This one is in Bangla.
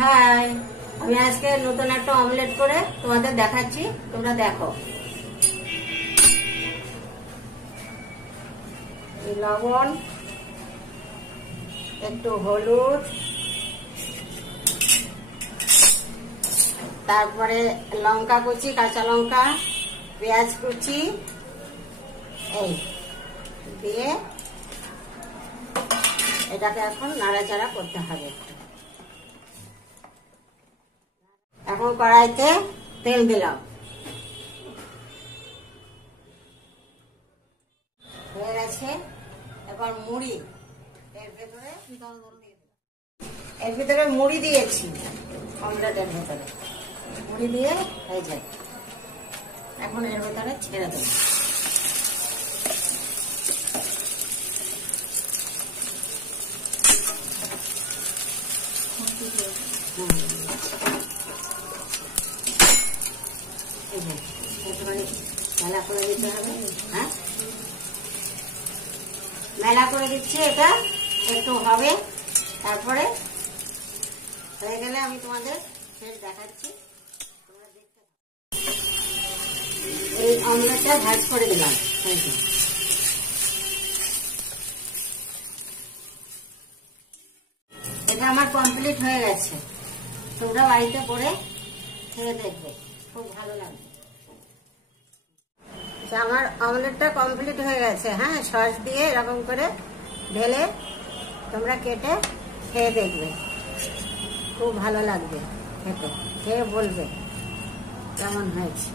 হাই, আমি আজকে নতুন একটা অমলেট করে তোমাদের দেখাচ্ছি, তোমরা দেখো। লবণ, একটু হলুদ, তারপরে লঙ্কা কুচি, কাঁচা লঙ্কা, পেঁয়াজ কুচি, এই দিয়ে এটাকে এখন নাড়াচাড়া করতে হবে। এখন কড়াইতে তেল দিলাম, হয়ে গেছে। এবার মুড়ি এর ভিতরে মুড়ি দিয়েছি, অমলেটের ভেতরে মুড়ি দিয়ে হয়ে যায়। এখন এর ভেতরে ছেড়ে দেব। মেলা করে দিতে হবে, হ্যাঁ মেলা করে দিচ্ছি। এটা একটু হবে, তারপরে হয়ে গেলে আমি তোমাদের ফের দেখাচ্ছি। তোমরা দেখতে এই অমলেটটা ভাজ করে দিলাম। এটা আমার কমপ্লিট হয়ে গেছে। তোমরা বাড়িতে করে খেয়ে দেখবে, খুব ভালো লাগবে। আমার অমলেটটা কমপ্লিট হয়ে গেছে। হ্যাঁ, সস দিয়ে এরকম করে ঢেলে তোমরা কেটে খেয়ে দেখবে, খুব ভালো লাগবে খেতে। খেয়ে বলবে কেমন হয়েছে।